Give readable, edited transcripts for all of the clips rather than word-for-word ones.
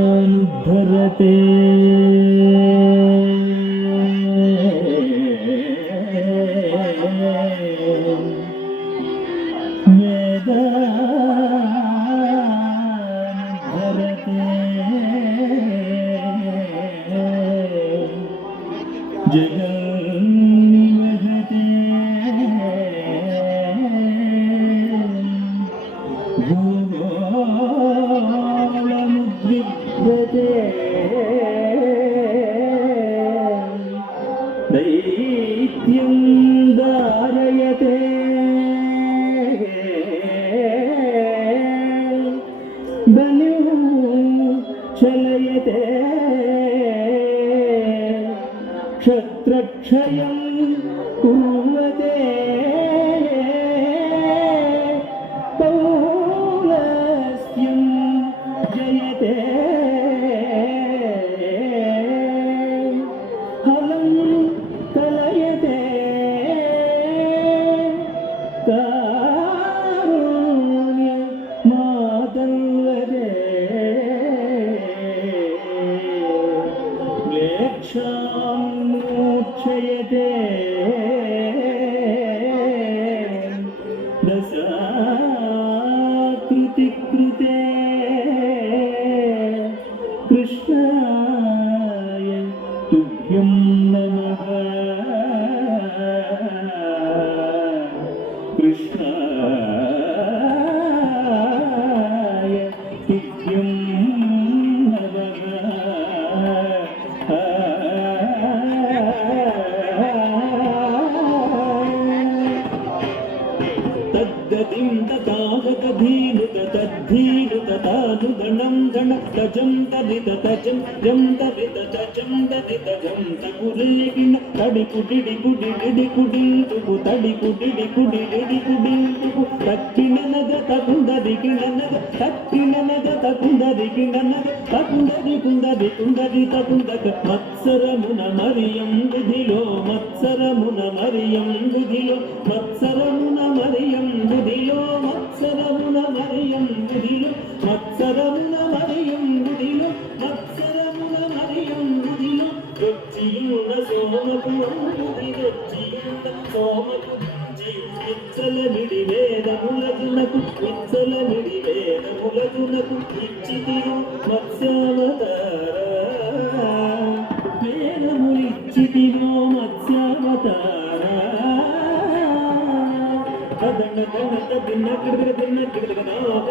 वेदानुद्धरते जगन्निवहते भूगोलमुद्विग्धते दैत्यं धारयते बलिं चलयते क्षत्रक्षयं कुर्वते पौलस्त्यं जयते हलं कलयते कारुण्यमातन्वते म्लेच्छां मोक्षयते दशाकृतिकृते कृष्णाय तुभ्यं नमः कृष्णाय तुभ्यं नमः तद्गतिं तथागतधीनुत तद्धीनुत तानुगणं गणतजं तदित तजं जं तदित तजं तदित जं तकुरेगिन तडिकुडिडि कुडिडिडि कुडिल्तुकु तडिकुडिडि कुडिडिडि कुडिल्तुकु तक्किननद तकुंदरि किननद तक्किननद तकुंदरि किननद तकुंदरि कुंदरि कुंदरि तकुंदक मत्सरमुन मरियं बुधिलो मत्सरमुन मरियं बुधिलो मत्सरमुन मरियं बुधिलो मत्सरमुन मरियं बुधिलो मत्सरमुन मरियं बुधिलो मत्सरमुन मरियं बुधिलो रొచ్చియున్న సోమకు అంబుది రొచ్చియున్న సోమకు విచ్చలమిడి వేదములగునకు విచ్చలమిడి వేదములగునకు ఇచ్చితిరు మత్స్యావతార వేదములిచ్చితిరో మత్స్యావతార దణ దణ తదిన కిడదన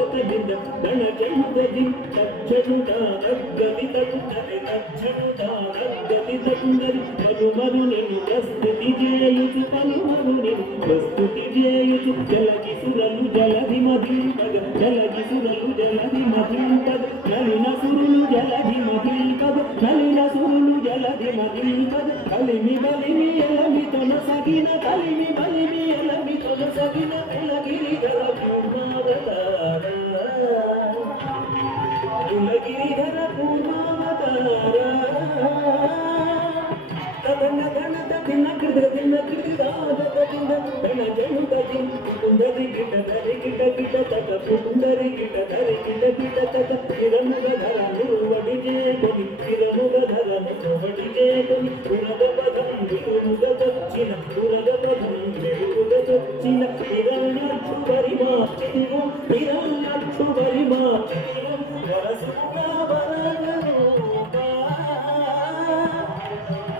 తదిన దణ జంతది తచ్చనుట తగ్గది తగుతది తచ్చనుట తగ్గది తగుందరి పలుమరు నిన్ను ప్రస్తుతి చేయుచు పలుమరు నిన్ను ప్రస్తుతి చేయుచు జలగి సురలు జలధి మధింపగ జలగి సురలు జలధి మధింపగ నలిన సురులు జలధి మధింపగ నలిన సురులు జలధి మధింపగ కలిమి బలిమి ఎలమి తొనసగిన కలిమి బలిమి ఎలమి తొనసగిన కులగిరిధర పూర్ణావతార కులగిరిధర పూర్ణావతార తదన దన తదిన కృద దిన కృదాద తదిన దన జను తదిన కుందరి గిట దరి గిట గిట తక కుందరి గిట దరి గిట గిట తక తిరముగ ధరను వడిజే కొని తిరముగ ధరను వడిజే కొని పురగ పదం విరుముగ తచ్చిన పురగ పదం విరుముగ తచ్చిన హిరణ్యాక్షు పరిమాచితివు హిరణ్యాక్షు పరిమాచితివు వరసుగా వరగరూపా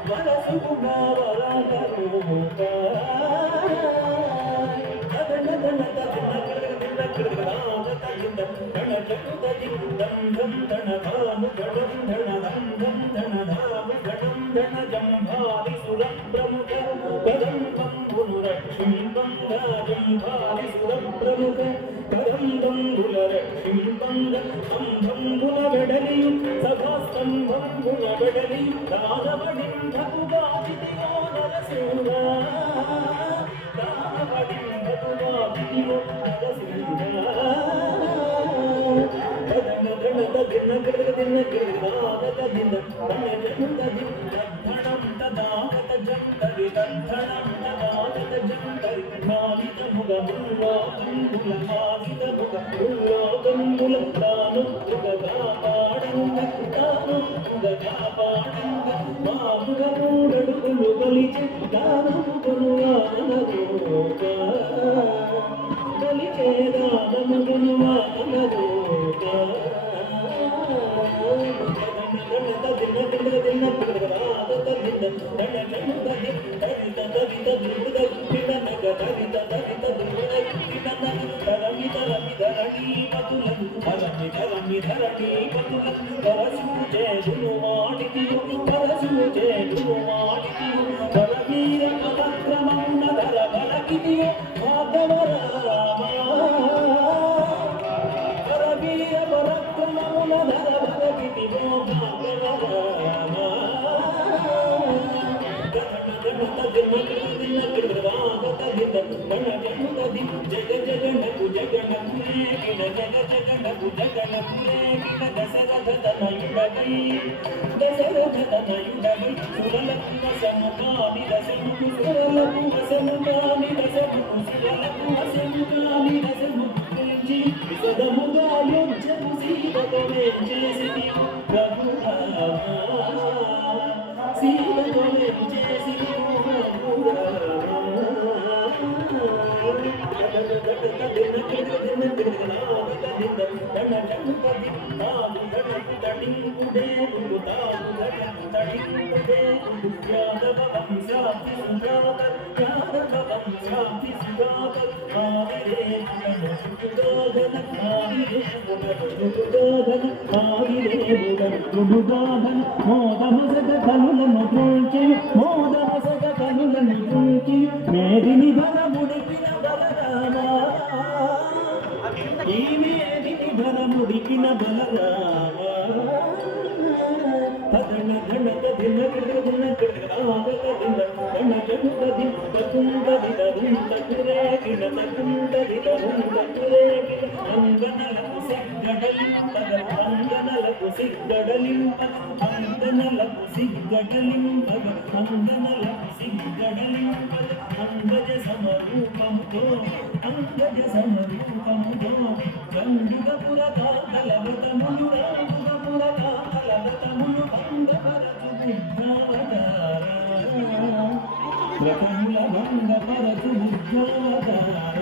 వరసుగా వరగరూపా అదన దన తదిన కృద కృదాద తదిన దణ జగు తది దం దం దణ భాను గడం దణ దం దం దణ ధాము గడం దణ జంభారి సురం ప్రముఖ పదం పంబును రక్షింపం జంభారి సురం ప్రముఖ పదం బంబుల రక్షింపంగ అంబంబుల వెడలియు సభాస్తంభంబుల వెడలియు దానవడింధకుగాదిదియో నరసింహ దానవడింధకుగాదిదియో నరసింహ దన దణ దన కృద దిన కృద జంతది దద్ధణం తదాగత జంతరి దద్ధణం తదాగత జంతరి మాలిత ముగముల్లో కుంగుల మాలిత ముగముల్లో కుంగుల తాను ముగగా పాడంగ తాను ముగగా పాడంగ మా ముగమూడడుగులు కొలిచి తాను కొనువానలోక కొలిచేదానము కొనువానలోక జగ జగనకు జగనకురేగిన జగ జగనకు జగనకురేగిన దశరథతనయుడవై దశరథతనయుడవై సురలకు వశముగాని దశముకు సురలకు వశముగాని దశముకు సురలకు వశముగాని దశముకు గురించి విశదముగా యోజ్యము సీతతోనే చేసి ప్రభురామా సీతతోనే చేసి మేదిని బలముడికిన బలరామా ఈ మేదిని బలముడికిన బలరామా తదన ధనత దిన దిన ఆగత దిన ధన జనుపది తకుందది దరుంత కురేగిన తకుందది దరుంత కురేగిన అంగనలకు సిగ్గడలింపద అంగనలకు సిగ్గడలింపద అంగనలకు సిగ్గడలింపద అంగనలకు సిగ్గడలింపద అంగజ సమరూపముతో అంగజ సమరూపముతో గండుగపుర కాకలవతములు రాముగపుర కాకలవతములు భంగపరచు బుద్ధావతార వ్రతముల భంగపరచు బుద్ధావతార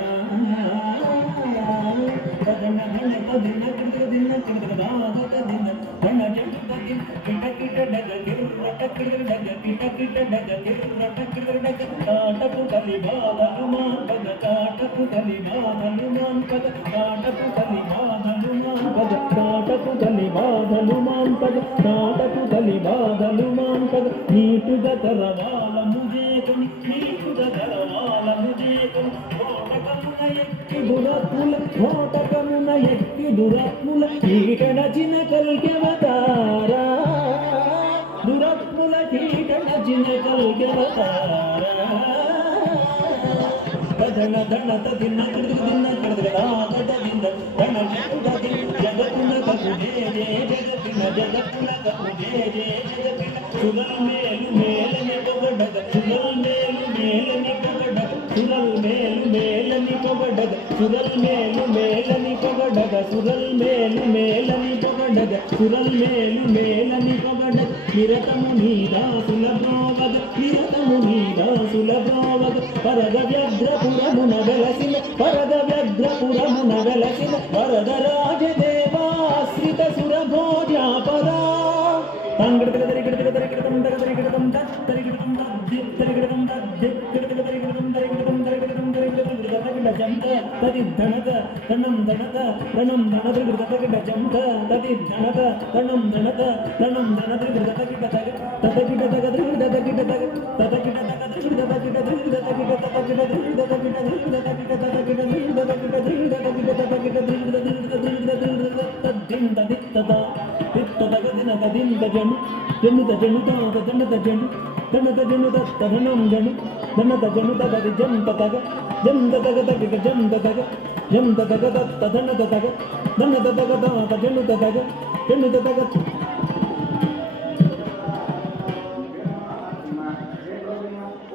తదన ధనత దిన కృత దిన కృత దాగత దిన ధన జంత దిన కిట కిట డగ కిరట కిర డగ కిట కిట డగ కిరట కిర డగ కాటపు కలి బాధలు మాన్ పద కాటపు కలి బాధలు మాన్ పద కాటపు కలి బాధలు మాన్ పద కాటపు కలి బాధలు మాన్ పద కాటపు కలి బాధలు మాన్ పద నీటుగా కరవాల ముజేకని నీటుగా కరవాల ముజేకని ఓటకమున ఎక్కి దురత్ముల ఓటకమున ఎక్కి దురత్ముల కీటనచిన కల్కెవతారా దురత్ముల కీటనచిన కల్కెవతారా ధన ధనత దిన దిన కడద దిన ధన జగతి జగతున కగుడే జగతిన జగతున కగుడే జగతిన సురల్ మేలు మేలని పొగడగ సురల్ మేలు మేలని పొగడగ సురల్ మేలు మేలని పొగడగ సురల్ మేలు మేలని పొగడగ సురల్ మేలు మేలని పొగడగ సురల్ మేలు మేలని పొగడగ నిరతము నీదాసుల బ్రోవగ నిరతము నీదాసుల బ్రోవగ పరగ వ్యగ్రపురమున వెలసిన పరగ వ్యగ్రపురమున వెలసిన వరద రాజదేవాశ్రిత సురభోజాపరా అంగడగ దరిగడగ దరిగడగం దరిగడగం దరిగడగం దరిగడగం దరిగడగం దరిగడగం దరిగడగం జంత తది ధనక తనం ధనక తనం ధనద్రి గృతకిట జంత తది ధనక తనం ధనక తనం ధనద్రి గృతకిట తగ తతకిట తగద్రి గృతకిట తగ తతకిట తగద్రి గృతకిట తగ తతకిట తతకిట గృతకిట గృతకిట తతకిట గృతకిట గృతకిట తతకిట తద్దింద దిత్తద దిత్తదగ దినక దింద జను జనుత జనుత జనుత జను జనుత జనుత తరణం జను జనత జనుత గది జంత తగ జంత తగ తగ జంత తగ జంత తగ తత ధనత తగ ధనత తగ తత జనుత తగ జనుత తగ